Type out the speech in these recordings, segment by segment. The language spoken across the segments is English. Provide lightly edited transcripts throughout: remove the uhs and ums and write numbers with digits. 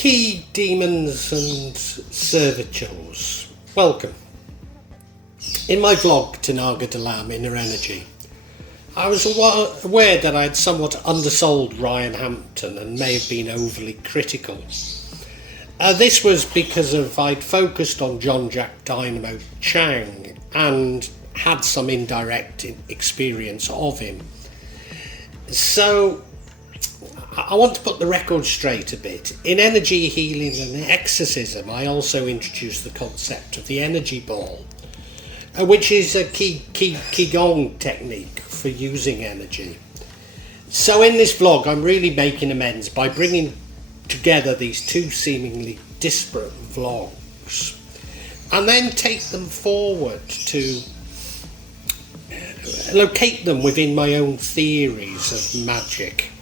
Key demons and servitors, welcome. In my vlog Tenagga Dalam, Inner Energy, I was aware that I had somewhat undersold Ryan Hampton and may have been overly critical. This was because I'd focused on John Jack Dynamo Qong and had some indirect experience of him. So I want to put the record straight a bit. In energy healing and exorcism, I also introduced the concept of the energy ball, which is a Qong technique for using energy. So in this vlog, I'm really making amends by bringing together these two seemingly disparate vlogs and then take them forward to locate them within my own theories of magic.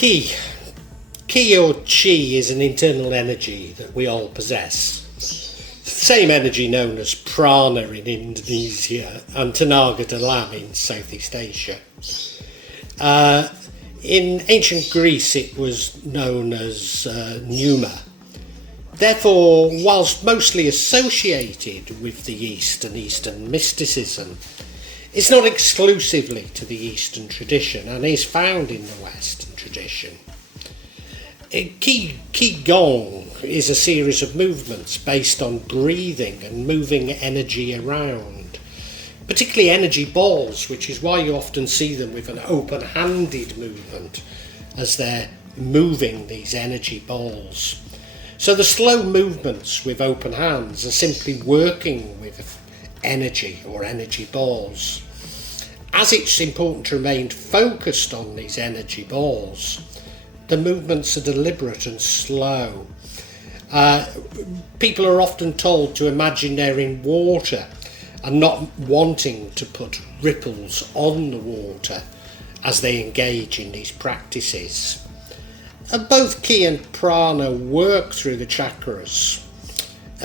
Ki or Chi is an internal energy that we all possess. Same energy known as Prana in Indonesia and Tenagga Dalam in Southeast Asia. In ancient Greece it was known as pneuma. Therefore, whilst mostly associated with the East and Eastern mysticism, it's not exclusively to the Eastern tradition and is found in the Western tradition. Qigong is a series of movements based on breathing and moving energy around, particularly energy balls, which is why you often see them with an open-handed movement as they're moving these energy balls. So the slow movements with open hands are simply working with energy or energy balls. As it's important to remain focused on these energy balls, the movements are deliberate and slow. People are often told to imagine they're in water and not wanting to put ripples on the water as they engage in these practices. Both Ki and Prana work through the chakras.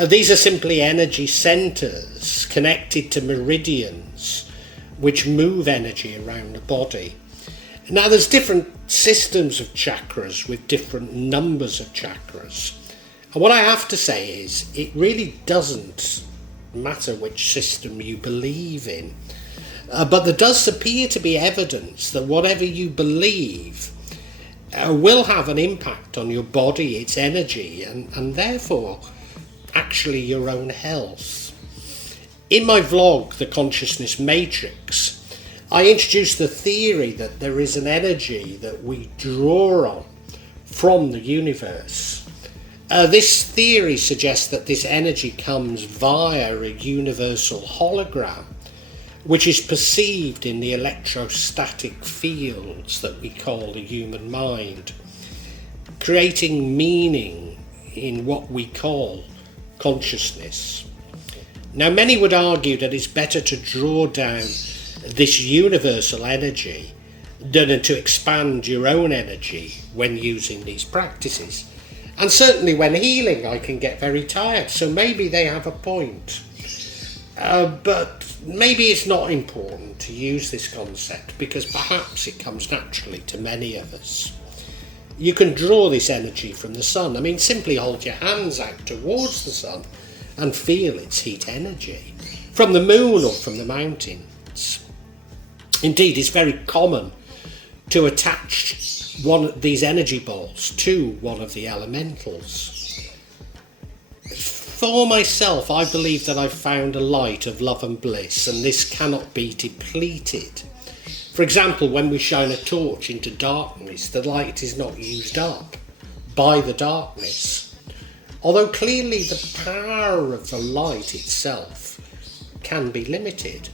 These are simply energy centres connected to meridians which move energy around the body. Now there's different systems of chakras with different numbers of chakras. And what I have to say is it really doesn't matter which system you believe in. But there does appear to be evidence that whatever you believe will have an impact on your body, its energy, and therefore actually your own health. In my vlog, The Consciousness Matrix, I introduced the theory that there is an energy that we draw on from the universe. This theory suggests that this energy comes via a universal hologram, which is perceived in the electrostatic fields that we call the human mind, creating meaning in what we call consciousness. Now, many would argue that it's better to draw down this universal energy than to expand your own energy when using these practices. And certainly when healing, I can get very tired, so maybe they have a point. But maybe it's not important to use this concept because perhaps it comes naturally to many of us. You can draw this energy from the sun. I mean, simply hold your hands out towards the sun and feel its heat energy from the moon or from the mountains. Indeed, it's very common to attach one of these energy balls to one of the elementals. For myself, I believe that I've found a light of love and bliss, and this cannot be depleted. For example, when we shine a torch into darkness, the light is not used up by the darkness. Although clearly the power of the light itself can be limited.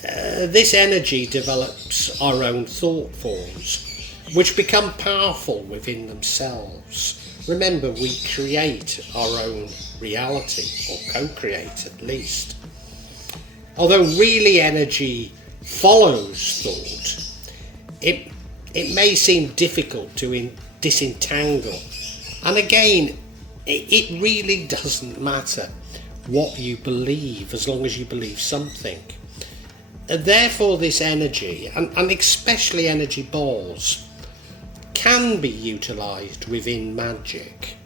This energy develops our own thought forms, which become powerful within themselves. Remember, we create our own reality, or co-create at least. Although really energy follows thought, it may seem difficult to disentangle. And again, it really doesn't matter. what you believe, as long as you believe something. And therefore this energy, and especially energy balls, can be utilised within magic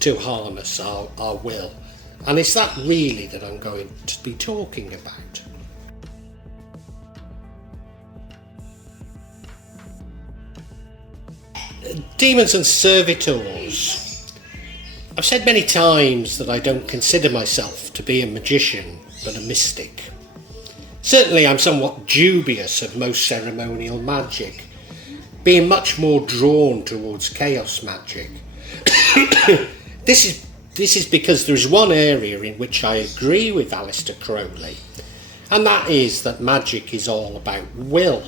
to harness our will. And it's that really that I'm going to be talking about. Demons and servitors. I've said many times that I don't consider myself to be a magician, but a mystic. Certainly I'm somewhat dubious of most ceremonial magic, being much more drawn towards chaos magic. This is because there is one area in which I agree with Aleister Crowley, and that is that magic is all about will.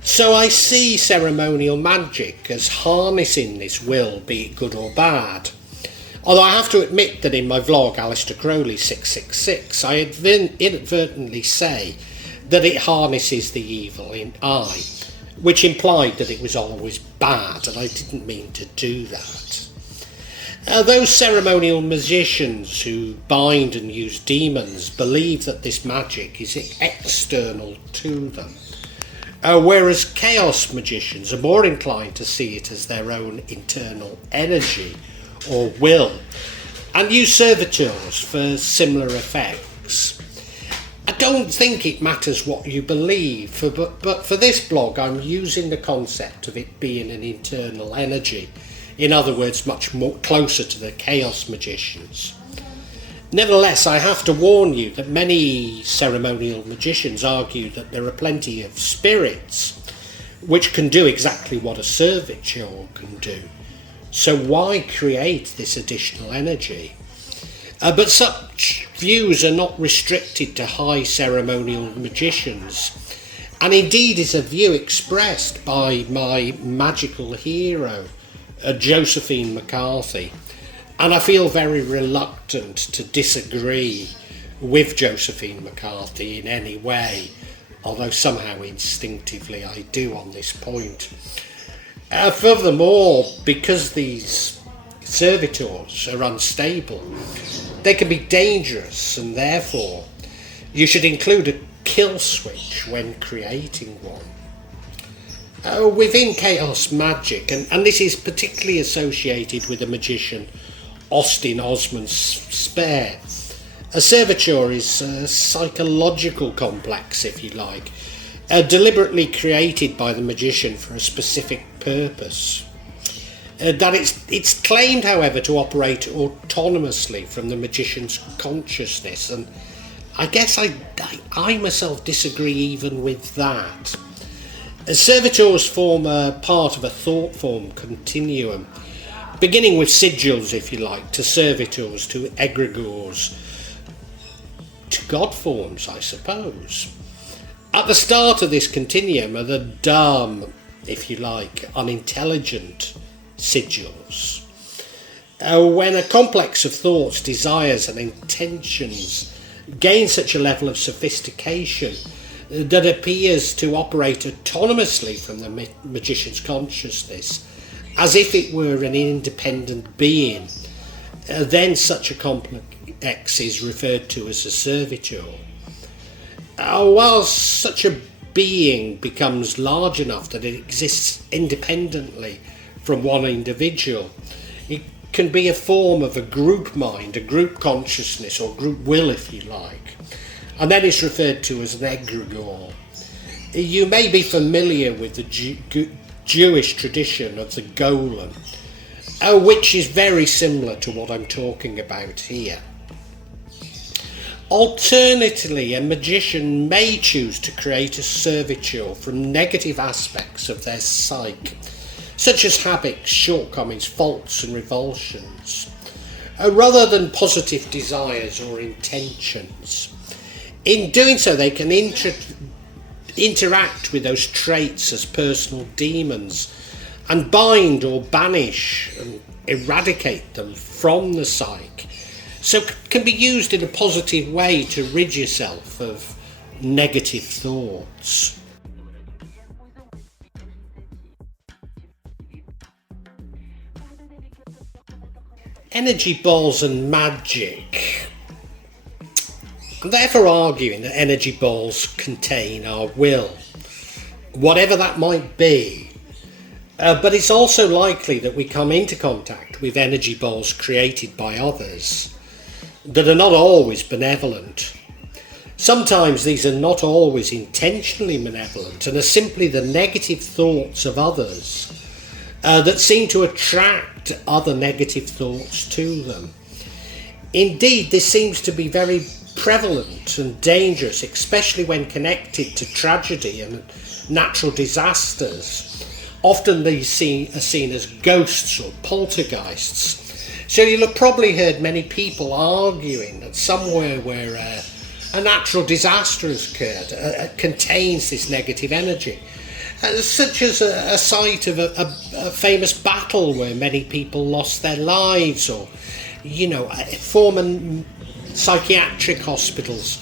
So I see ceremonial magic as harnessing this will, be it good or bad. Although I have to admit that in my vlog Aleister Crowley 666 I inadvertently say that it harnesses the evil in I, which implied that it was always bad, and I didn't mean to do that. Those ceremonial magicians who bind and use demons believe that this magic is external to them, whereas chaos magicians are more inclined to see it as their own internal energy or will, and use servitors for similar effects. I don't think it matters what you believe, but for this blog I'm using the concept of it being an internal energy, in other words much more closer to the chaos magicians. Nevertheless, I have to warn you that many ceremonial magicians argue that there are plenty of spirits which can do exactly what a servitor can do. So why create this additional energy? But such views are not restricted to high ceremonial magicians, and indeed is a view expressed by my magical hero, Josephine McCarthy. And I feel very reluctant to disagree with Josephine McCarthy in any way, although somehow instinctively I do on this point. Furthermore, because these servitors are unstable, they can be dangerous, and therefore you should include a kill switch when creating one. Within chaos magic, and this is particularly associated with the magician Austin Osman Spare, a servitor is a psychological complex, if you like, deliberately created by the magician for a specific purpose. That it's claimed, however, to operate autonomously from the magician's consciousness, and I guess I myself disagree even with that. Servitors form a part of a thoughtform continuum, beginning with sigils, if you like, to servitors, to egregores, to Godforms, I suppose. At the start of this continuum are the dumb, if you like, unintelligent sigils. When a complex of thoughts, desires and intentions gain such a level of sophistication that appears to operate autonomously from the magician's consciousness, as if it were an independent being, then such a complex is referred to as a servitor. While such a being becomes large enough that it exists independently from one individual, it can be a form of a group mind, a group consciousness, or group will, if you like, and then it's referred to as an egregore. You may be familiar with the Jewish tradition of the golem, which is very similar to what I'm talking about here. Alternatively, a magician may choose to create a servitor from negative aspects of their psyche, such as habits, shortcomings, faults and revulsions, rather than positive desires or intentions. In doing so, they can interact with those traits as personal demons and bind or banish and eradicate them from the psyche, so can be used in a positive way to rid yourself of negative thoughts. Energy balls and magic. I'm therefore arguing that energy balls contain our will, whatever that might be. But it's also likely that we come into contact with energy balls created by others that are not always benevolent. Sometimes these are not always intentionally malevolent and are simply the negative thoughts of others that seem to attract other negative thoughts to them. Indeed, this seems to be very prevalent and dangerous, especially when connected to tragedy and natural disasters. Often these are seen as ghosts or poltergeists. So you'll have probably heard many people arguing that somewhere where a natural disaster has occurred contains this negative energy, such as a site of a famous battle where many people lost their lives, or former psychiatric hospitals.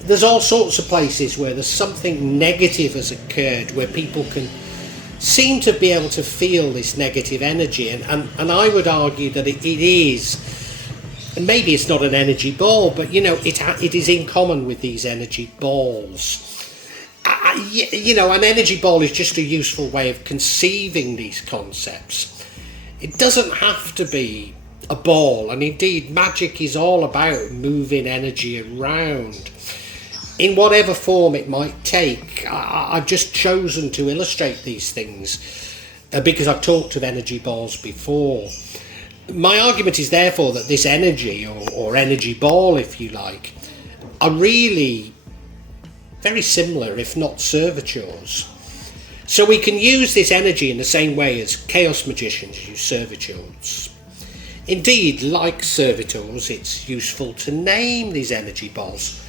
There's all sorts of places where there's something negative has occurred, where people can seem to be able to feel this negative energy, and I would argue that it is, maybe it's not an energy ball, but it is in common with these energy balls. An energy ball is just a useful way of conceiving these concepts. It doesn't have to be a ball, and indeed magic is all about moving energy around in whatever form it might take. I've just chosen to illustrate these things because I've talked of energy balls before. My argument is therefore that this energy, or energy ball if you like, are really very similar, if not servitors. So we can use this energy in the same way as chaos magicians use servitors. Indeed, like servitors, it's useful to name these energy balls,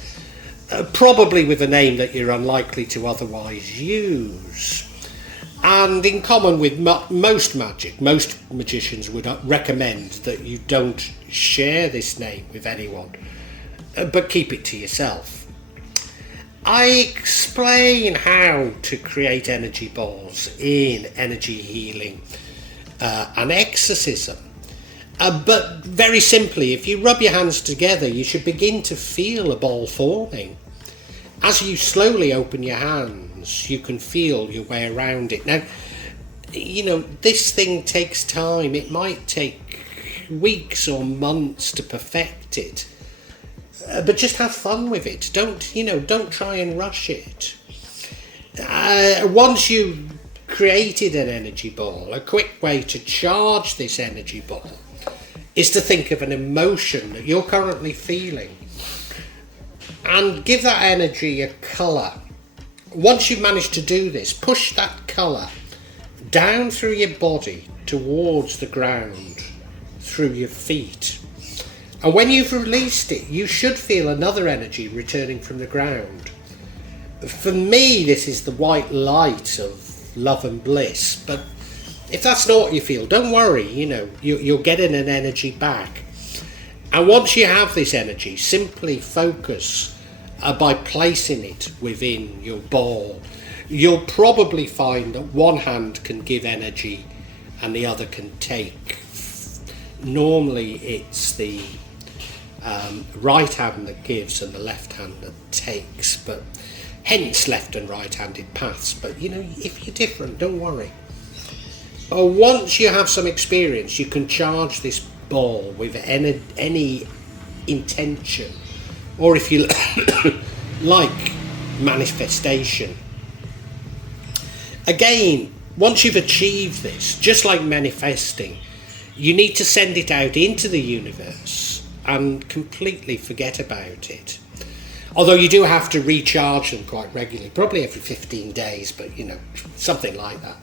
probably with a name that you're unlikely to otherwise use. And in common with most magic, most magicians would recommend that you don't share this name with anyone, but keep it to yourself. I explain how to create energy balls in energy healing and exorcism. But very simply, if you rub your hands together, you should begin to feel a ball forming. As you slowly open your hands, you can feel your way around it. Now, this thing takes time. It might take weeks or months to perfect it. But just have fun with it. Don't try and rush it. Once you've created an energy ball, a quick way to charge this energy ball is to think of an emotion that you're currently feeling and give that energy a colour. Once you've managed to do this, push that colour down through your body towards the ground, through your feet. And when you've released it, you should feel another energy returning from the ground. For me, this is the white light of love and bliss, but if that's not what you feel, don't worry, you're getting an energy back. And once you have this energy, simply focus by placing it within your ball. You'll probably find that one hand can give energy and the other can take. Normally it's the right hand that gives and the left hand that takes, but hence left and right-handed paths. But if you're different, don't worry. Once you have some experience, you can charge this ball with any intention, or if you like, manifestation. Again, once you've achieved this, just like manifesting, you need to send it out into the universe and completely forget about it. Although you do have to recharge them quite regularly, probably every 15 days, but something like that.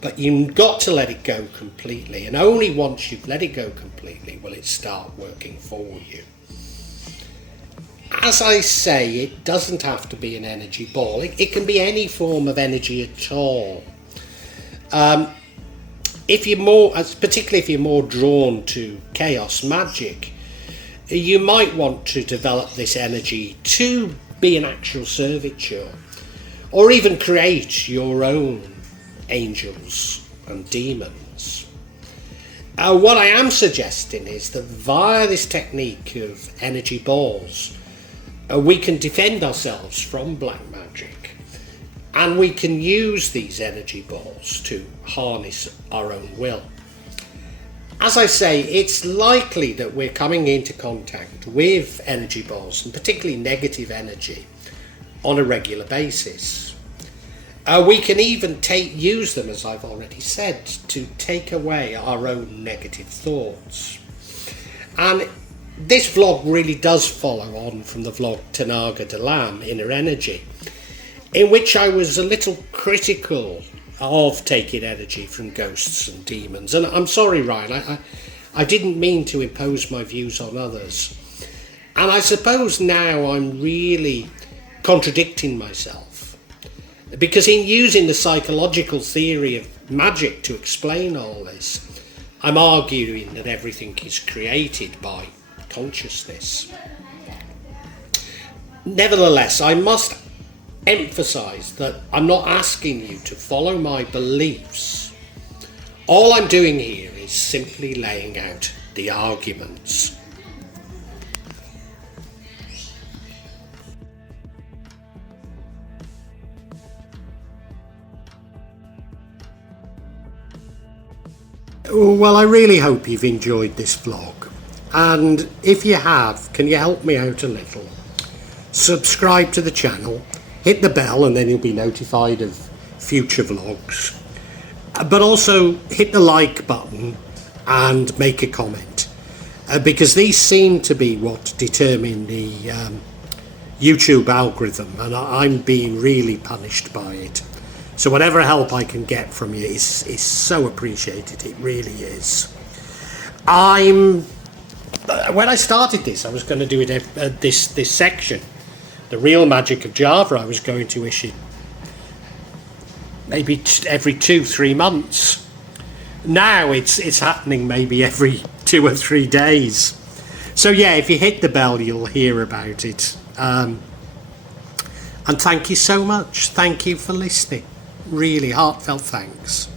But you've got to let it go completely, and only once you've let it go completely will it start working for you. As I say, it doesn't have to be an energy ball. It can be any form of energy at all. Particularly if you're more drawn to chaos magic, you might want to develop this energy to be an actual servitor, or even create your own angels and demons. What I am suggesting is that via this technique of energy balls, We can defend ourselves from black magic, and we can use these energy balls to harness our own will. As I say, it's likely that we're coming into contact with energy balls, and particularly negative energy, on a regular basis. We can even use them, as I've already said, to take away our own negative thoughts. And this vlog really does follow on from the vlog Tenagga Dalam, Inner Energy, in which I was a little critical of taking energy from ghosts and demons. And I'm sorry, Ryan, I didn't mean to impose my views on others. And I suppose now I'm really contradicting myself, because in using the psychological theory of magic to explain all this, I'm arguing that everything is created by consciousness. Nevertheless, I must emphasize that I'm not asking you to follow my beliefs. All I'm doing here is simply laying out the arguments. Well, I really hope you've enjoyed this vlog, and if you have, can you help me out a little? Subscribe to the channel, hit the bell, and then you'll be notified of future vlogs. But also hit the like button and make a comment, because these seem to be what determine the YouTube algorithm, and I'm being really punished by it. So whatever help I can get from you is so appreciated. It really is. When I started this, I was going to do it this section, the real magic of Java. I was going to issue maybe every 2-3 months. Now it's happening maybe every 2 or 3 days. So yeah, if you hit the bell, you'll hear about it. And thank you so much. Thank you for listening. Really heartfelt thanks.